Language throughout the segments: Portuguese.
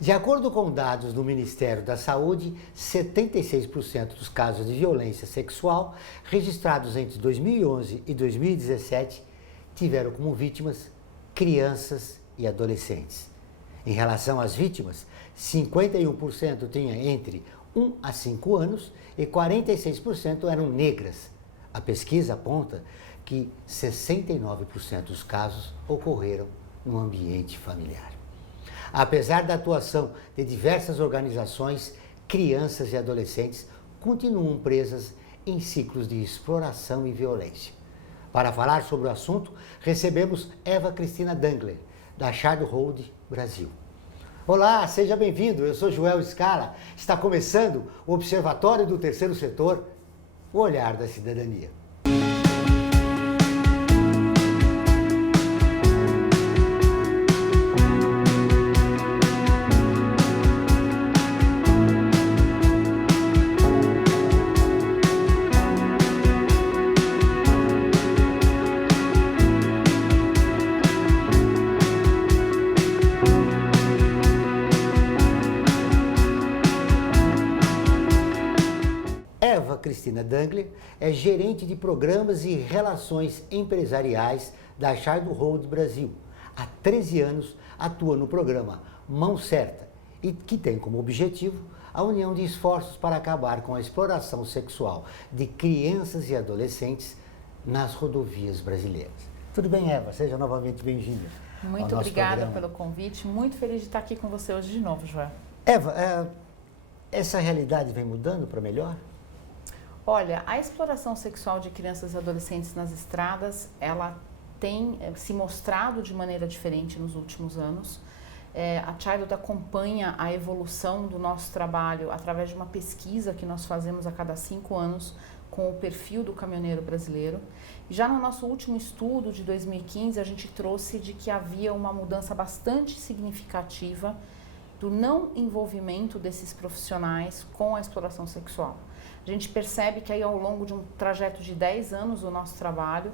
De acordo com dados do Ministério da Saúde, 76% dos casos de violência sexual registrados entre 2011 e 2017 tiveram como vítimas crianças e adolescentes. Em relação às vítimas, 51% tinha entre 1 a 5 anos e 46% eram negras. A pesquisa aponta que 69% dos casos ocorreram no ambiente familiar. Apesar da atuação de diversas organizações, crianças e adolescentes continuam presas em ciclos de exploração e violência. Para falar sobre o assunto, recebemos Eva Cristina Dangler, da Childhood Brasil. Olá, seja bem-vindo, eu sou Joel Scala. Está começando o Observatório do Terceiro Setor, o olhar da cidadania. Eva Cristina Dangler é gerente de programas e relações empresariais da Childhood Brasil. Há 13 anos atua no programa Mão Certa e que tem como objetivo a união de esforços para acabar com a exploração sexual de crianças e adolescentes nas rodovias brasileiras. Tudo bem, Eva? Seja novamente bem-vinda. Muito obrigada pelo convite. Muito feliz de estar aqui com você hoje de novo, Joel. Eva, essa realidade vem mudando para melhor? Olha, a exploração sexual de crianças e adolescentes nas estradas, ela tem se mostrado de maneira diferente nos últimos anos. A Childhood acompanha a evolução do nosso trabalho através de uma pesquisa que nós fazemos a cada 5 anos com o perfil do caminhoneiro brasileiro. Já no nosso último estudo de 2015, a gente trouxe de que havia uma mudança bastante significativa do não envolvimento desses profissionais com a exploração sexual. A gente percebe que aí ao longo de um trajeto de 10 anos do nosso trabalho,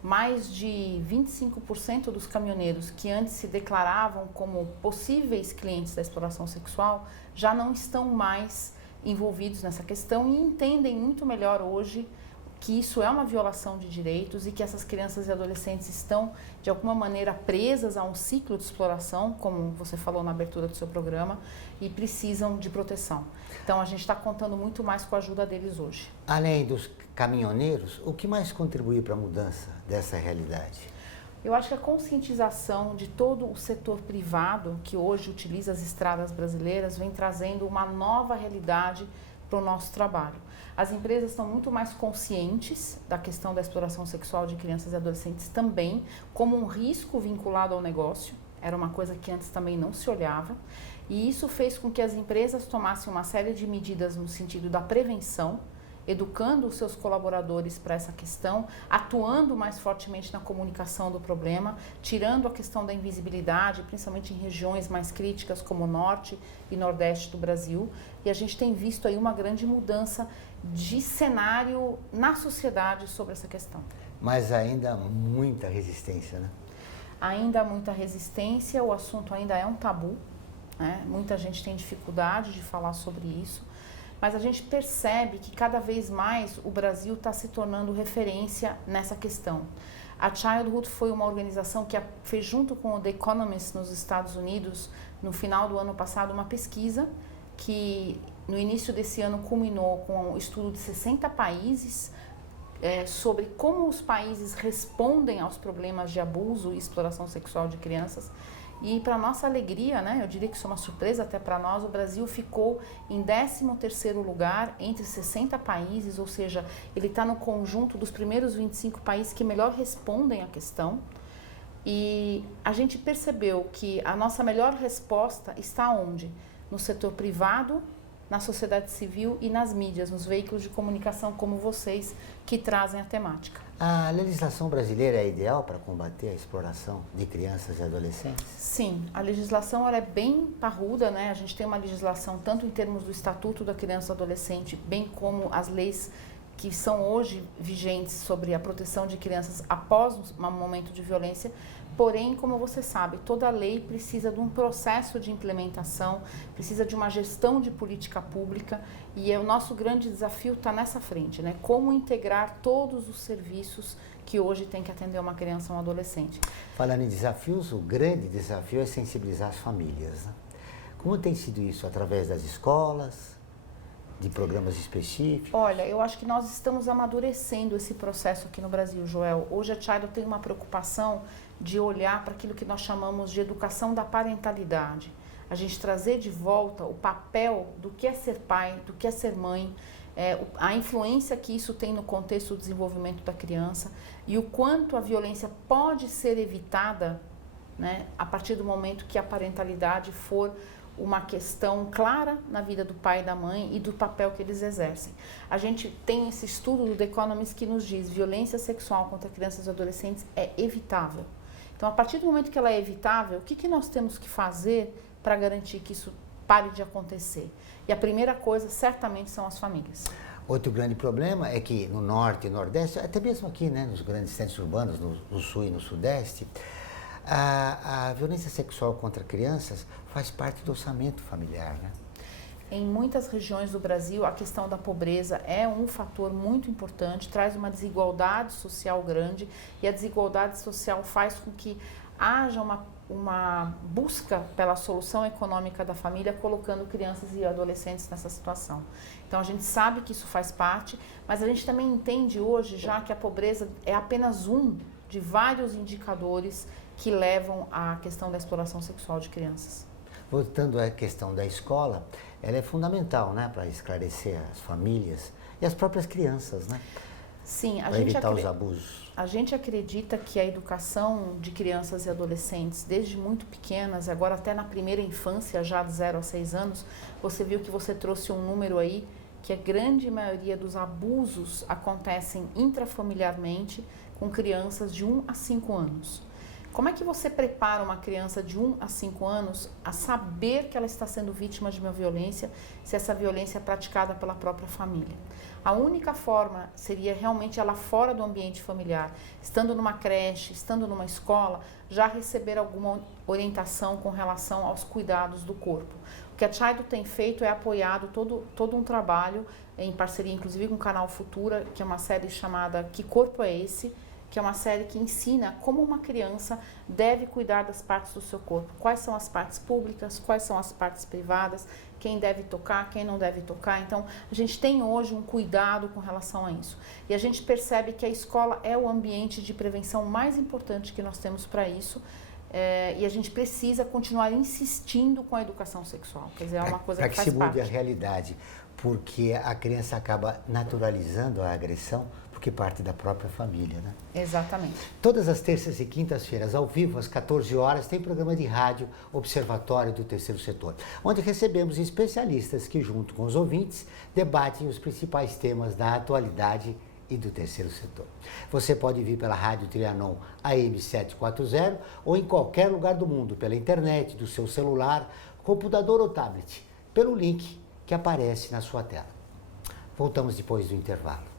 mais de 25% dos caminhoneiros que antes se declaravam como possíveis clientes da exploração sexual já não estão mais envolvidos nessa questão e entendem muito melhor hoje que isso é uma violação de direitos e que essas crianças e adolescentes estão, de alguma maneira, presas a um ciclo de exploração, como você falou na abertura do seu programa, e precisam de proteção. Então, a gente está contando muito mais com a ajuda deles hoje. Além dos caminhoneiros, o que mais contribui para a mudança dessa realidade? Eu acho que a conscientização de todo o setor privado que hoje utiliza as estradas brasileiras vem trazendo uma nova realidade para o nosso trabalho. As empresas estão muito mais conscientes da questão da exploração sexual de crianças e adolescentes também, como um risco vinculado ao negócio. Era uma coisa que antes também não se olhava. E isso fez com que as empresas tomassem uma série de medidas no sentido da prevenção, educando os seus colaboradores para essa questão, atuando mais fortemente na comunicação do problema, tirando a questão da invisibilidade, principalmente em regiões mais críticas como o norte e nordeste do Brasil. E a gente tem visto aí uma grande mudança de cenário na sociedade sobre essa questão. Mas ainda há muita resistência, né? Ainda há muita resistência, o assunto ainda é um tabu, né? Muita gente tem dificuldade de falar sobre isso. Mas a gente percebe que cada vez mais o Brasil está se tornando referência nessa questão. A Childhood foi uma organização que fez junto com o The Economist nos Estados Unidos, no final do ano passado, uma pesquisa que no início desse ano culminou com um estudo de 60 países sobre como os países respondem aos problemas de abuso e exploração sexual de crianças. E para nossa alegria, né, eu diria que isso é uma surpresa até para nós, o Brasil ficou em 13º lugar entre 60 países, ou seja, ele está no conjunto dos primeiros 25 países que melhor respondem à questão. E a gente percebeu que a nossa melhor resposta está onde? No setor privado, na sociedade civil e nas mídias, nos veículos de comunicação como vocês, que trazem a temática. A legislação brasileira é ideal para combater a exploração de crianças e adolescentes? Sim, a legislação ela é bem parruda, né? A gente tem uma legislação tanto em termos do Estatuto da Criança e do Adolescente, bem como as leis que são hoje vigentes sobre a proteção de crianças após um momento de violência. Porém, como você sabe, toda lei precisa de um processo de implementação, precisa de uma gestão de política pública, e o nosso grande desafio está nessa frente, né? Como integrar todos os serviços que hoje tem que atender uma criança ou um adolescente. Falando em desafios, o grande desafio é sensibilizar as famílias, né? Como tem sido isso? Através das escolas, de programas específicos? Olha, eu acho que nós estamos amadurecendo esse processo aqui no Brasil, Joel. Hoje a Child tem uma preocupação de olhar para aquilo que nós chamamos de educação da parentalidade. A gente trazer de volta o papel do que é ser pai, do que é ser mãe, a influência que isso tem no contexto do desenvolvimento da criança e o quanto a violência pode ser evitada, né, a partir do momento que a parentalidade for uma questão clara na vida do pai e da mãe e do papel que eles exercem. A gente tem esse estudo do The Economist que nos diz que violência sexual contra crianças e adolescentes é evitável. Então, a partir do momento que ela é evitável, o que nós temos que fazer para garantir que isso pare de acontecer? E a primeira coisa, certamente, são as famílias. Outro grande problema é que no norte e nordeste, até mesmo aqui, né, nos grandes centros urbanos, no sul e no sudeste, a violência sexual contra crianças faz parte do orçamento familiar, né? Em muitas regiões do Brasil, a questão da pobreza é um fator muito importante, traz uma desigualdade social grande, e a desigualdade social faz com que haja uma busca pela solução econômica da família, colocando crianças e adolescentes nessa situação. Então, a gente sabe que isso faz parte, mas a gente também entende hoje já que a pobreza é apenas um de vários indicadores que levam à questão da exploração sexual de crianças. Voltando à questão da escola, ela é fundamental, né, para esclarecer as famílias e as próprias crianças, né? Sim, para evitar os abusos. A gente acredita que a educação de crianças e adolescentes, desde muito pequenas, agora até na primeira infância, já de 0 a 6 anos, você viu que você trouxe um número aí, que a grande maioria dos abusos acontecem intrafamiliarmente com crianças de 1 a 5 anos. Como é que você prepara uma criança de 1 a 5 anos a saber que ela está sendo vítima de uma violência, se essa violência é praticada pela própria família? A única forma seria realmente ela fora do ambiente familiar, estando numa creche, estando numa escola, já receber alguma orientação com relação aos cuidados do corpo. O que a Child tem feito é apoiado todo um trabalho, em parceria inclusive com o canal Futura, que é uma série chamada Que Corpo é Esse?, que é uma série que ensina como uma criança deve cuidar das partes do seu corpo. Quais são as partes públicas, quais são as partes privadas, quem deve tocar, quem não deve tocar. Então, a gente tem hoje um cuidado com relação a isso. E a gente percebe que a escola é o ambiente de prevenção mais importante que nós temos para isso. E a gente precisa continuar insistindo com a educação sexual. Quer dizer, é uma coisa que faz parte. Para que se mude a realidade, porque a criança acaba naturalizando a agressão, porque parte da própria família, né? Exatamente. Todas as terças e quintas-feiras, ao vivo, às 14 horas, tem programa de rádio Observatório do Terceiro Setor, onde recebemos especialistas que, junto com os ouvintes, debatem os principais temas da atualidade e do terceiro setor. Você pode vir pela Rádio Trianon AM 740 ou em qualquer lugar do mundo, pela internet, do seu celular, computador ou tablet, pelo link que aparece na sua tela. Voltamos depois do intervalo.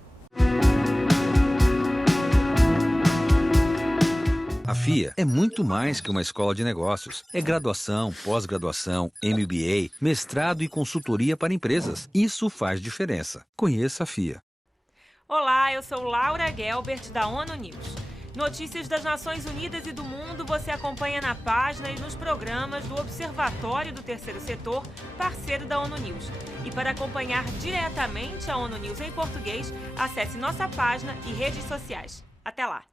A FIA é muito mais que uma escola de negócios. É graduação, pós-graduação, MBA, mestrado e consultoria para empresas. Isso faz diferença. Conheça a FIA. Olá, eu sou Laura Gelbert, da ONU News. Notícias das Nações Unidas e do mundo você acompanha na página e nos programas do Observatório do Terceiro Setor, parceiro da ONU News. E para acompanhar diretamente a ONU News em português, acesse nossa página e redes sociais. Até lá!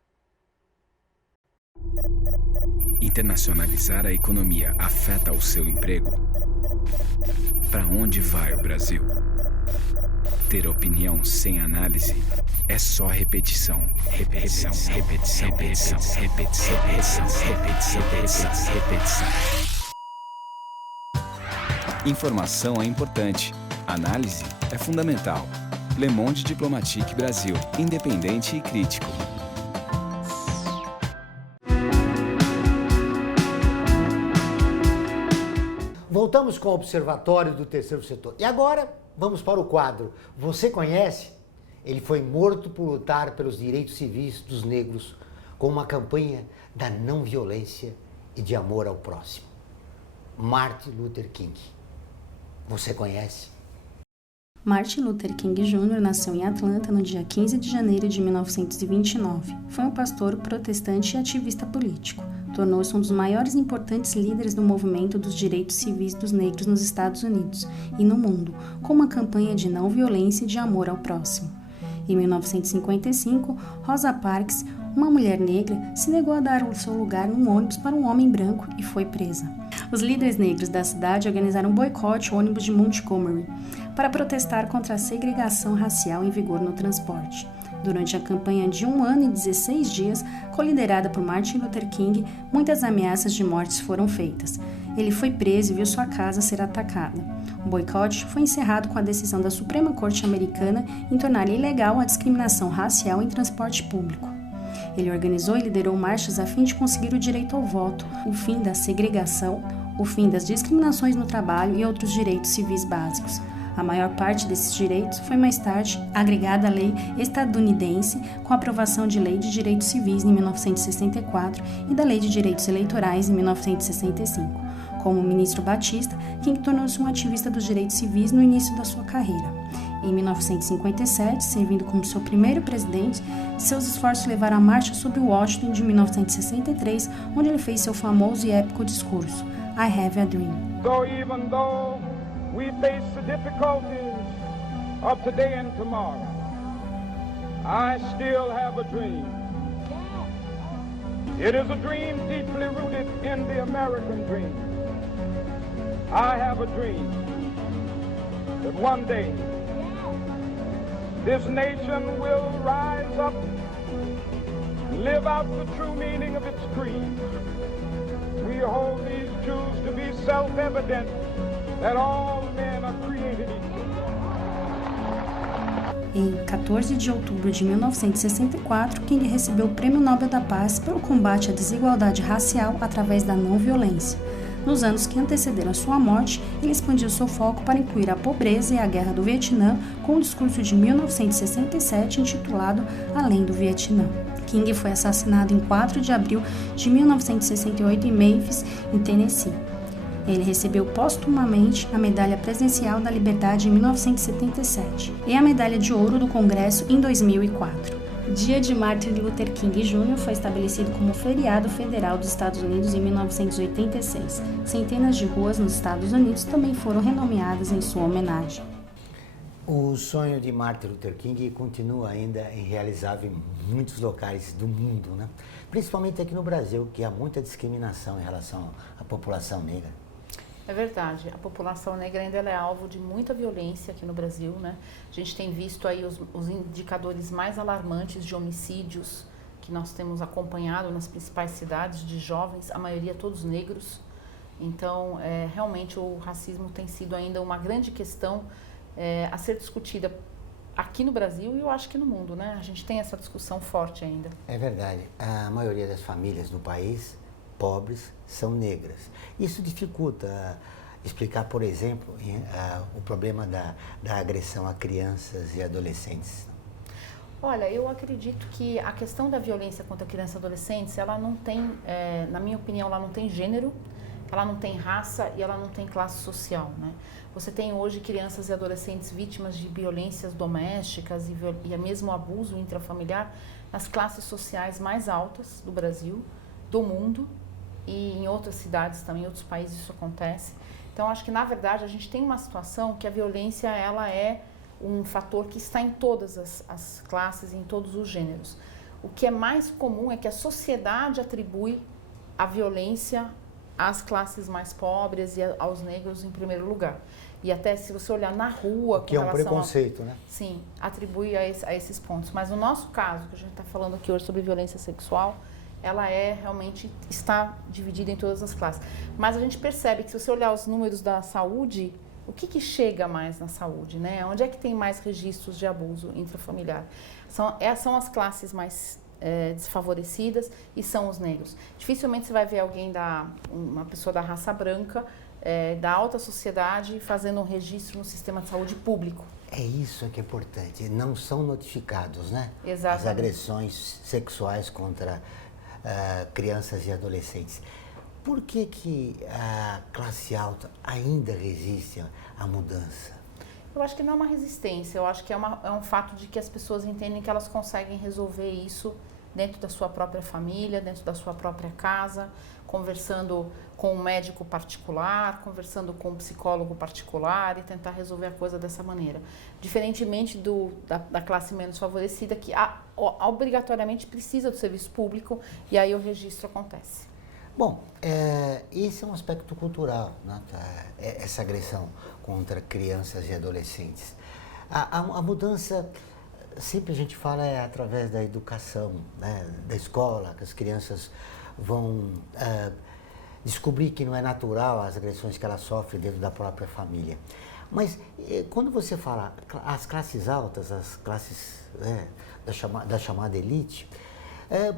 Internacionalizar a economia afeta o seu emprego? Para onde vai o Brasil? Ter opinião sem análise é só repetição, repetição, repetição, repetição, repetição, repetição, repetição, repetição, repetição. Informação é importante, análise é fundamental. Le Monde Diplomatique Brasil, independente e crítico. Voltamos com o Observatório do Terceiro Setor. E agora, vamos para o quadro Você Conhece? Ele foi morto por lutar pelos direitos civis dos negros com uma campanha da não violência e de amor ao próximo. Martin Luther King. Você conhece? Martin Luther King Jr. nasceu em Atlanta no dia 15 de janeiro de 1929. Foi um pastor protestante e ativista político. Tornou-se um dos maiores e importantes líderes do movimento dos direitos civis dos negros nos Estados Unidos e no mundo, com uma campanha de não violência e de amor ao próximo. Em 1955, Rosa Parks, uma mulher negra, se negou a dar o seu lugar num ônibus para um homem branco e foi presa. Os líderes negros da cidade organizaram um boicote ao ônibus de Montgomery para protestar contra a segregação racial em vigor no transporte. Durante a campanha de 1 ano e 16 dias, coliderada por Martin Luther King, muitas ameaças de mortes foram feitas. Ele foi preso e viu sua casa ser atacada. O boicote foi encerrado com a decisão da Suprema Corte Americana em tornar ilegal a discriminação racial em transporte público. Ele organizou e liderou marchas a fim de conseguir o direito ao voto, o fim da segregação, o fim das discriminações no trabalho e outros direitos civis básicos. A maior parte desses direitos foi mais tarde agregada à lei estadunidense com a aprovação de Lei de Direitos Civis em 1964 e da Lei de Direitos Eleitorais em 1965. Como ministro Batista, King tornou-se um ativista dos direitos civis no início da sua carreira. Em 1957, servindo como seu primeiro presidente, seus esforços levaram à Marcha sobre Washington de 1963, onde ele fez seu famoso e épico discurso, I Have a Dream. So even though we face the difficulties of today and tomorrow, I still have a dream. It is a dream deeply rooted in the American dream. I have a dream that one day this nation will rise up, live out the true meaning of its creed. We hold these truths to be self-evident, that all men are created equal. Em 14 de outubro de 1964, King recebeu o Prêmio Nobel da Paz pelo combate à desigualdade racial através da não violência. Nos anos que antecederam a sua morte, ele expandiu seu foco para incluir a pobreza e a Guerra do Vietnã com o discurso de 1967 intitulado Além do Vietnã. King foi assassinado em 4 de abril de 1968 em Memphis, em Tennessee. Ele recebeu póstumamente a Medalha Presidencial da Liberdade em 1977 e a Medalha de Ouro do Congresso em 2004. O Dia de Martin Luther King Jr. foi estabelecido como feriado federal dos Estados Unidos em 1986. Centenas de ruas nos Estados Unidos também foram renomeadas em sua homenagem. O sonho de Martin Luther King continua ainda irrealizável em muitos locais do mundo, né? Principalmente aqui no Brasil, que há muita discriminação em relação à população negra. É verdade, a população negra ainda é alvo de muita violência aqui no Brasil, né? A gente tem visto aí os indicadores mais alarmantes de homicídios que nós temos acompanhado nas principais cidades de jovens, a maioria todos negros. Então, realmente o racismo tem sido ainda uma grande questão a ser discutida aqui no Brasil e eu acho que no mundo, né? A gente tem essa discussão forte ainda. É verdade, a maioria das famílias no país pobres são negras. Isso dificulta explicar, por exemplo, o problema da agressão a crianças e adolescentes. Olha, eu acredito que a questão da violência contra crianças e adolescentes, ela não tem, na minha opinião, ela não tem gênero, ela não tem raça e ela não tem classe social, né? Você tem hoje crianças e adolescentes vítimas de violências domésticas e mesmo abuso intrafamiliar nas classes sociais mais altas do Brasil, do mundo, e em outras cidades também, em outros países isso acontece. Então, acho que, na verdade, a gente tem uma situação que a violência, ela é um fator que está em todas as classes, em todos os gêneros. O que é mais comum é que a sociedade atribui a violência às classes mais pobres e aos negros em primeiro lugar. E até se você olhar na rua... Que é um preconceito, né? Sim, atribui a esses pontos. Mas no nosso caso, que a gente está falando aqui hoje sobre violência sexual, ela realmente está dividida em todas as classes. Mas a gente percebe que se você olhar os números da saúde, o que chega mais na saúde, né? Onde é que tem mais registros de abuso intrafamiliar? São as classes mais desfavorecidas e são os negros. Dificilmente você vai ver uma pessoa da raça branca da alta sociedade fazendo um registro no sistema de saúde público. É isso que é importante, não são notificados, né? Exatamente. As agressões sexuais contra crianças e adolescentes. Por que a classe alta ainda resiste à mudança? Eu acho que não é uma resistência, eu acho que é um fato de que as pessoas entendem que elas conseguem resolver isso dentro da sua própria família, dentro da sua própria casa, conversando com um médico particular, conversando com um psicólogo particular e tentar resolver a coisa dessa maneira. Diferentemente da classe menos favorecida, que obrigatoriamente precisa do serviço público e aí o registro acontece. Bom, esse é um aspecto cultural, né? Essa agressão contra crianças e adolescentes. A mudança, sempre a gente fala, é através da educação, né? Da escola, que as crianças vão descobrir que não é natural as agressões que elas sofrem dentro da própria família. Mas quando você fala as classes altas, as classes da chamada elite,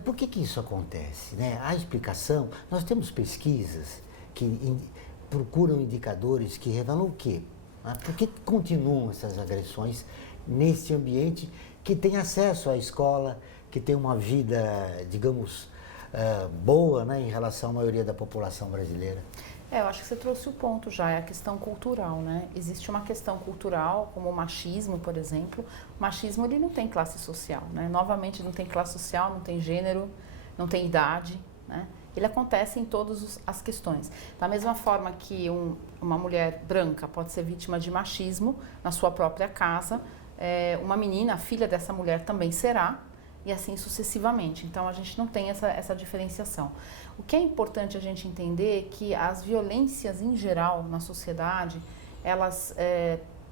por que isso acontece, né? Há explicação, nós temos pesquisas que procuram indicadores que revelam o quê? Por que continuam essas agressões nesse ambiente que tem acesso à escola, que tem uma vida, digamos, boa, né, em relação à maioria da população brasileira? Eu acho que você trouxe o ponto já, é a questão cultural, né? Existe uma questão cultural, como o machismo, por exemplo. O machismo, ele não tem classe social, né? Novamente, não tem classe social, não tem gênero, não tem idade, né? Ele acontece em todas as questões. Da mesma forma que uma mulher branca pode ser vítima de machismo na sua própria casa, uma menina, a filha dessa mulher, também será, e assim sucessivamente. Então, a gente não tem essa diferenciação. O que é importante a gente entender é que as violências em geral na sociedade, elas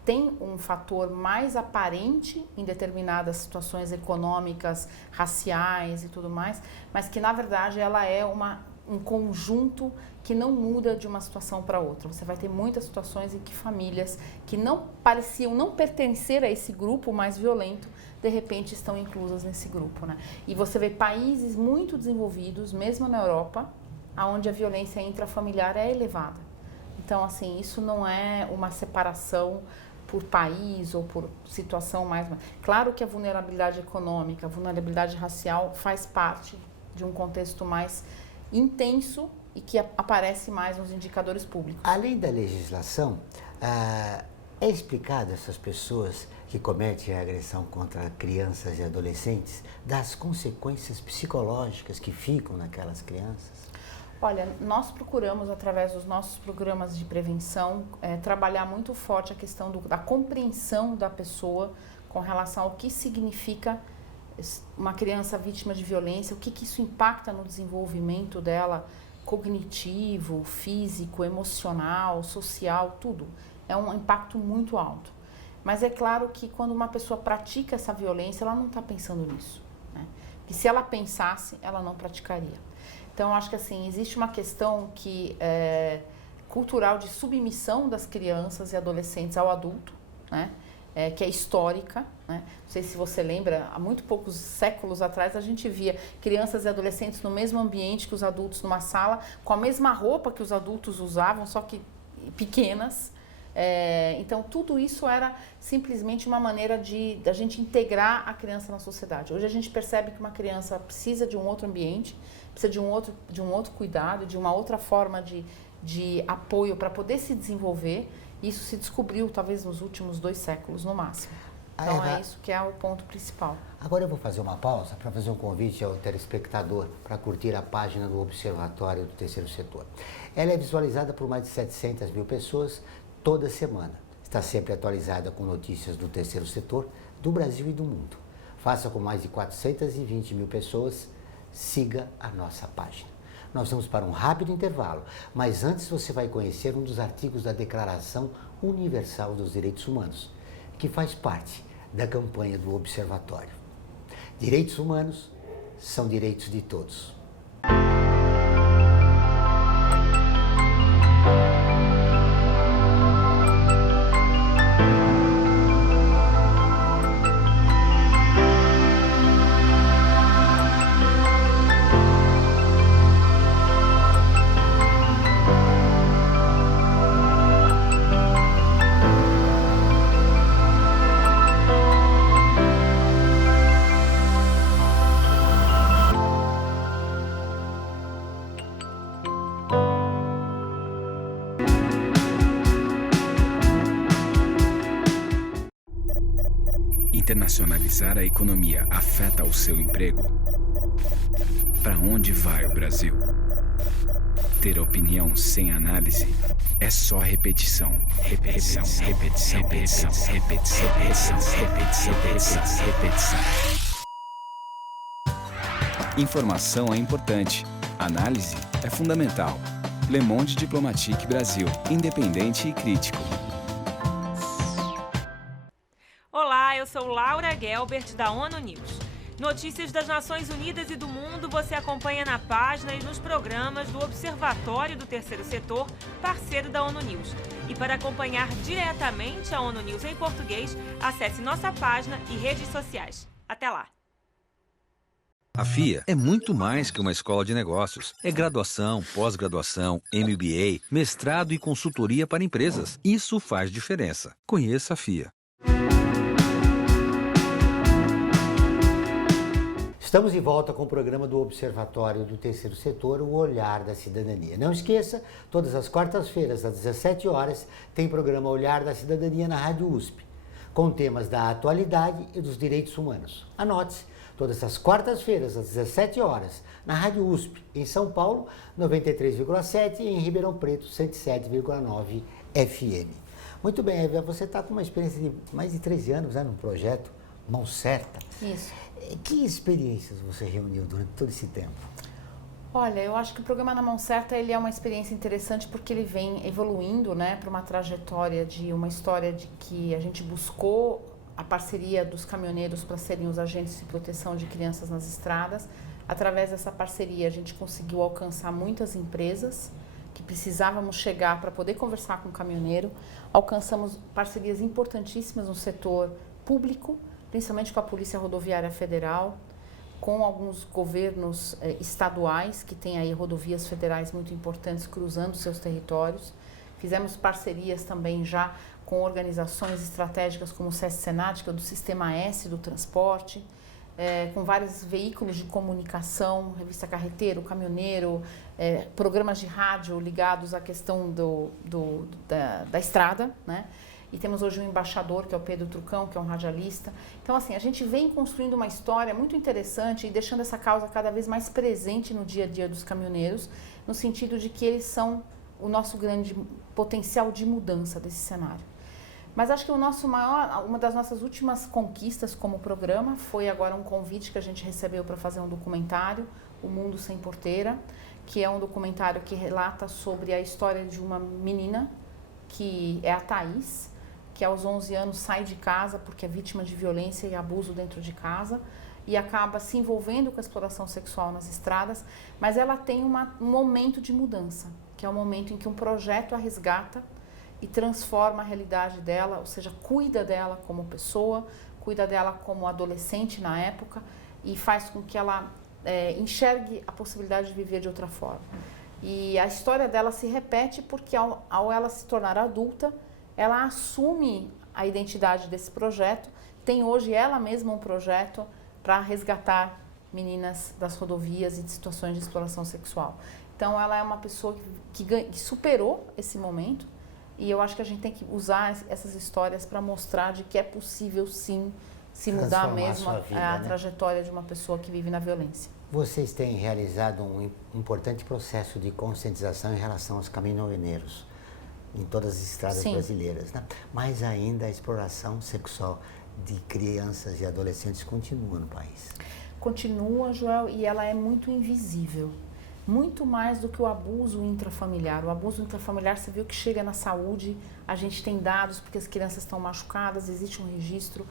têm um fator mais aparente em determinadas situações econômicas, raciais e tudo mais, mas que na verdade ela é um conjunto que não muda de uma situação para outra. Você vai ter muitas situações em que famílias que não pareciam não pertencer a esse grupo mais violento, de repente estão inclusas nesse grupo, né? E você vê países muito desenvolvidos, mesmo na Europa, onde a violência intrafamiliar é elevada. Então, assim, isso não é uma separação por país ou por situação mais... Claro que a vulnerabilidade econômica, a vulnerabilidade racial faz parte de um contexto mais intenso e que aparece mais nos indicadores públicos. Além da legislação, é explicado a essas pessoas que cometem a agressão contra crianças e adolescentes das consequências psicológicas que ficam naquelas crianças? Olha, nós procuramos, através dos nossos programas de prevenção, trabalhar muito forte a questão da compreensão da pessoa com relação ao que significa uma criança vítima de violência, o que isso impacta no desenvolvimento dela, cognitivo, físico, emocional, social, tudo. É um impacto muito alto. Mas é claro que quando uma pessoa pratica essa violência, ela não está pensando nisso, né? Que se ela pensasse, ela não praticaria. Então, eu acho que assim, existe uma questão que cultural de submissão das crianças e adolescentes ao adulto, né? Que é histórica, né? Não sei se você lembra, há muito poucos séculos atrás a gente via crianças e adolescentes no mesmo ambiente que os adultos numa sala, com a mesma roupa que os adultos usavam, só que pequenas. Então, tudo isso era simplesmente uma maneira da gente integrar a criança na sociedade. Hoje a gente percebe que uma criança precisa de um outro ambiente, precisa de um outro cuidado, de uma outra forma de apoio para poder se desenvolver. Isso se descobriu talvez nos últimos 2 séculos, no máximo. Então, é isso que é o ponto principal. Agora eu vou fazer uma pausa para fazer um convite ao telespectador para curtir a página do Observatório do Terceiro Setor. Ela é visualizada por mais de 700 mil pessoas toda semana. Está sempre atualizada com notícias do terceiro setor, do Brasil e do mundo. Faça com mais de 420 mil pessoas, siga a nossa página. Nós vamos para um rápido intervalo, mas antes você vai conhecer um dos artigos da Declaração Universal dos Direitos Humanos, que faz parte da campanha do Observatório. Direitos humanos são direitos de todos. Internacionalizar a economia afeta o seu emprego? Para onde vai o Brasil? Ter opinião sem análise é só repetição, repetição, repetição, repetição, repetição, repetição, repetição, repetição, repetição. Informação é importante, análise é fundamental. Le Monde Diplomatique Brasil, independente e crítico. Olá, eu sou Laura Gelbert, da ONU News. Notícias das Nações Unidas e do mundo você acompanha na página e nos programas do Observatório do Terceiro Setor, parceiro da ONU News. E para acompanhar diretamente a ONU News em português, acesse nossa página e redes sociais. Até lá! A FIA é muito mais que uma escola de negócios. É graduação, pós-graduação, MBA, mestrado e consultoria para empresas. Isso faz diferença. Conheça a FIA. Estamos de volta com o programa do Observatório do Terceiro Setor, o Olhar da Cidadania. Não esqueça, todas as quartas-feiras, às 17 horas, tem programa Olhar da Cidadania na Rádio USP, com temas da atualidade e dos direitos humanos. Anote-se, todas as quartas-feiras, às 17 horas, na Rádio USP, em São Paulo, 93,7 e em Ribeirão Preto, 107,9 FM. Muito bem, Eva, você está com uma experiência de mais de 13 anos, né, no projeto Mão Certa. Isso. Que experiências você reuniu durante todo esse tempo? Olha, eu acho que o programa Na Mão Certa ele é uma experiência interessante porque ele vem evoluindo, né, para uma trajetória de uma história de que a gente buscou a parceria dos caminhoneiros para serem os agentes de proteção de crianças nas estradas. Através dessa parceria, a gente conseguiu alcançar muitas empresas que precisávamos chegar para poder conversar com o caminhoneiro. Alcançamos parcerias importantíssimas no setor público, principalmente com a Polícia Rodoviária Federal, com alguns governos estaduais, que têm aí rodovias federais muito importantes cruzando seus territórios. Fizemos parcerias também já com organizações estratégicas como o SESC-Senat, que é do Sistema S do transporte, com vários veículos de comunicação, revista Carreteiro, Caminhoneiro, programas de rádio ligados à questão da estrada, né? E temos hoje um embaixador, que é o Pedro Trucão, que é um radialista. Então, assim, a gente vem construindo uma história muito interessante e deixando essa causa cada vez mais presente no dia a dia dos caminhoneiros, no sentido de que eles são o nosso grande potencial de mudança desse cenário. Mas acho que uma das nossas últimas conquistas como programa foi agora um convite que a gente recebeu para fazer um documentário, O Mundo Sem Porteira, que é um documentário que relata sobre a história de uma menina, que é a Thaís, que aos 11 anos sai de casa porque é vítima de violência e abuso dentro de casa e acaba se envolvendo com a exploração sexual nas estradas, mas ela tem um momento de mudança, que é o momento em que um projeto a resgata e transforma a realidade dela, ou seja, cuida dela como pessoa, cuida dela como adolescente na época e faz com que ela enxergue a possibilidade de viver de outra forma. E a história dela se repete porque ao ela se tornar adulta, ela assume a identidade desse projeto, tem hoje ela mesma um projeto para resgatar meninas das rodovias e de situações de exploração sexual. Então ela é uma pessoa que superou esse momento e eu acho que a gente tem que usar essas histórias para mostrar de que é possível sim se mudar mesmo a trajetória de uma pessoa que vive na violência. Vocês têm realizado um importante processo de conscientização em relação aos caminhoneiros em todas as estradas brasileiras, né? Mas ainda a exploração sexual de crianças e adolescentes continua no país. Continua, Joel, e ela é muito invisível. Muito mais do que o abuso intrafamiliar. O abuso intrafamiliar, você viu que chega na saúde, a gente tem dados porque as crianças estão machucadas, existe um registro.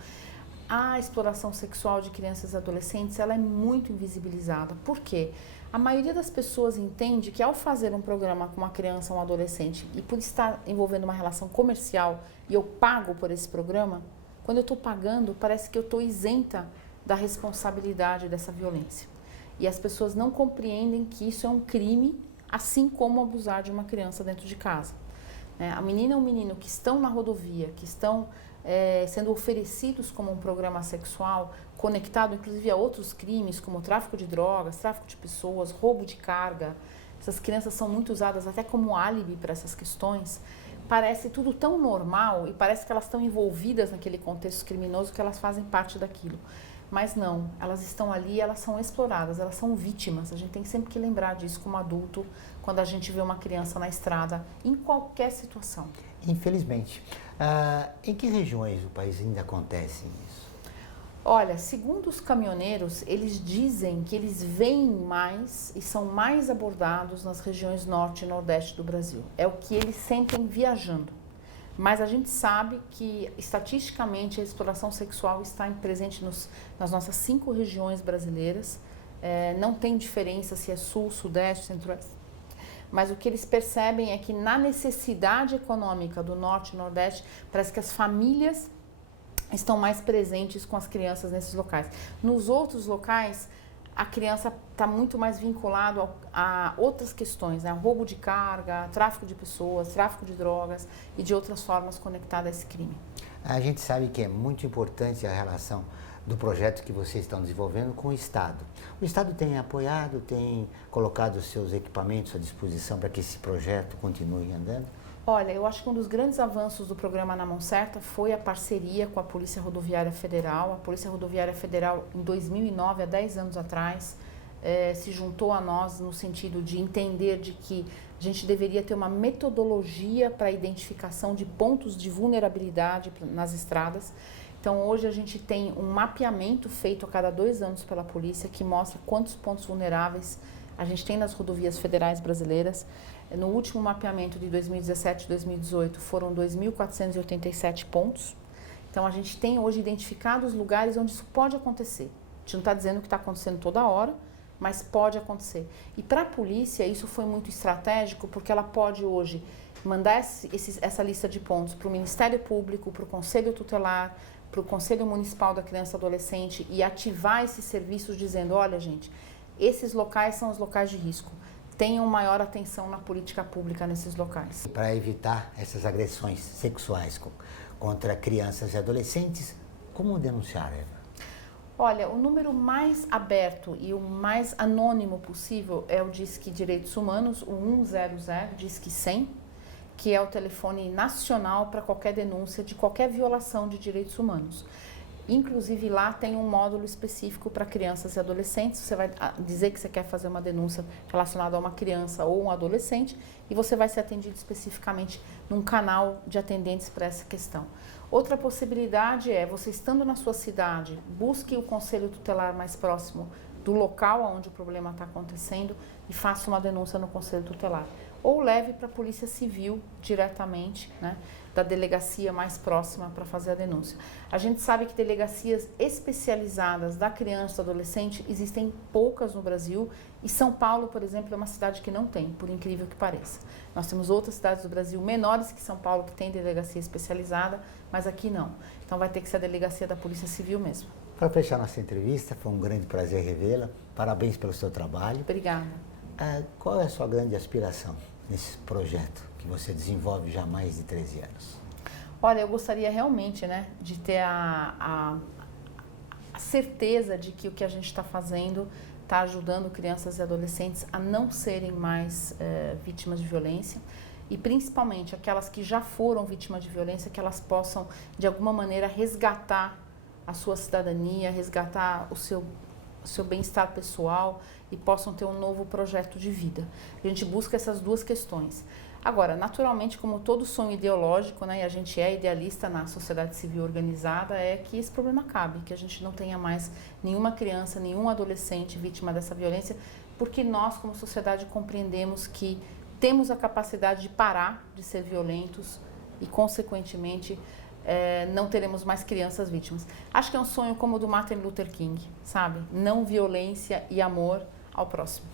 A exploração sexual de crianças e adolescentes, ela é muito invisibilizada. Por quê? A maioria das pessoas entende que ao fazer um programa com uma criança ou um adolescente e por estar envolvendo uma relação comercial e eu pago por esse programa, quando eu estou pagando, parece que eu estou isenta da responsabilidade dessa violência. E as pessoas não compreendem que isso é um crime, assim como abusar de uma criança dentro de casa. A menina ou o menino que estão na rodovia, que estão sendo oferecidos como um programa sexual, conectado inclusive a outros crimes, como tráfico de drogas, tráfico de pessoas, roubo de carga. Essas crianças são muito usadas até como álibi para essas questões. parece tudo tão normal e parece que elas estão envolvidas naquele contexto criminoso que elas fazem parte daquilo. Mas não, elas estão ali, elas são exploradas, elas são vítimas. A gente tem sempre que lembrar disso como adulto, quando a gente vê uma criança na estrada, em qualquer situação. Infelizmente. Em que regiões do país ainda acontece isso? Olha, segundo os caminhoneiros, eles dizem que eles veem mais e são mais abordados nas regiões norte e nordeste do Brasil. É o que eles sentem viajando. Mas a gente sabe que, estatisticamente, a exploração sexual está presente nas nossas 5 regiões brasileiras. Não tem diferença se é sul, sudeste, centro-oeste. Mas o que eles percebem é que na necessidade econômica do norte e nordeste, parece que as famílias estão mais presentes com as crianças nesses locais. Nos outros locais, a criança está muito mais vinculada a outras questões, né? Roubo de carga, tráfico de pessoas, tráfico de drogas e de outras formas conectadas a esse crime. A gente sabe que é muito importante a relação do projeto que vocês estão desenvolvendo com o Estado. O Estado tem apoiado, tem colocado os seus equipamentos à disposição para que esse projeto continue andando? Olha, eu acho que um dos grandes avanços do programa Na Mão Certa foi a parceria com a Polícia Rodoviária Federal. A Polícia Rodoviária Federal, em 2009, há 10 anos atrás, se juntou a nós no sentido de entender de que a gente deveria ter uma metodologia para a identificação de pontos de vulnerabilidade nas estradas. Então, hoje a gente tem um mapeamento feito a cada 2 anos pela polícia que mostra quantos pontos vulneráveis a gente tem nas rodovias federais brasileiras. No último mapeamento de 2017 e 2018 foram 2.487 pontos. Então a gente tem hoje identificado os lugares onde isso pode acontecer. A gente não está dizendo que está acontecendo toda hora, mas pode acontecer. E para a polícia isso foi muito estratégico porque ela pode hoje mandar essa lista de pontos para o Ministério Público, para o Conselho Tutelar, para o Conselho Municipal da Criança e Adolescente e ativar esses serviços dizendo, olha gente, esses locais são os locais de risco. Tenham maior atenção na política pública nesses locais. Para evitar essas agressões sexuais contra crianças e adolescentes, como denunciar, Eva? Olha, o número mais aberto e o mais anônimo possível é o Disque Direitos Humanos, o 100, Disque 100, que é o telefone nacional para qualquer denúncia de qualquer violação de direitos humanos. Inclusive lá tem um módulo específico para crianças e adolescentes. Você vai dizer que você quer fazer uma denúncia relacionada a uma criança ou um adolescente e você vai ser atendido especificamente num canal de atendentes para essa questão. Outra possibilidade é, você estando na sua cidade, busque o conselho tutelar mais próximo do local onde o problema está acontecendo e faça uma denúncia no conselho tutelar. Ou leve para a Polícia Civil diretamente, né, da delegacia mais próxima para fazer a denúncia. A gente sabe que delegacias especializadas da criança e do adolescente existem poucas no Brasil e São Paulo, por exemplo, é uma cidade que não tem, por incrível que pareça. Nós temos outras cidades do Brasil menores que São Paulo que tem delegacia especializada, mas aqui não. Então vai ter que ser a delegacia da Polícia Civil mesmo. Para fechar nossa entrevista, foi um grande prazer revê-la. Parabéns pelo seu trabalho. Obrigada. Qual é a sua grande aspiração nesse projeto que você desenvolve já há mais de 13 anos? Olha, eu gostaria realmente, né, de ter a certeza de que o que a gente está fazendo está ajudando crianças e adolescentes a não serem mais vítimas de violência e principalmente aquelas que já foram vítimas de violência, que elas possam de alguma maneira resgatar a sua cidadania, resgatar o seu bem-estar pessoal e possam ter um novo projeto de vida. A gente busca essas duas questões. Agora, naturalmente, como todo sonho ideológico, né, e a gente é idealista na sociedade civil organizada, é que esse problema acabe, que a gente não tenha mais nenhuma criança, nenhum adolescente vítima dessa violência, porque nós, como sociedade, compreendemos que temos a capacidade de parar de ser violentos e, consequentemente, não teremos mais crianças vítimas. Acho que é um sonho como o do Martin Luther King, sabe? Não violência e amor ao próximo.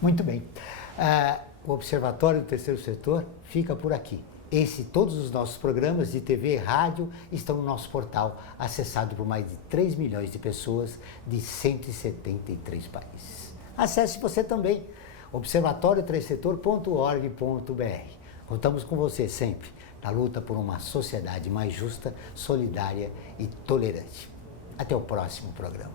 Muito bem. O Observatório do Terceiro Setor fica por aqui. Esse e todos os nossos programas de TV e rádio estão no nosso portal, acessado por mais de 3 milhões de pessoas de 173 países. Acesse você também, observatorioterceirsetor.org.br. Contamos com você sempre na luta por uma sociedade mais justa, solidária e tolerante. Até o próximo programa.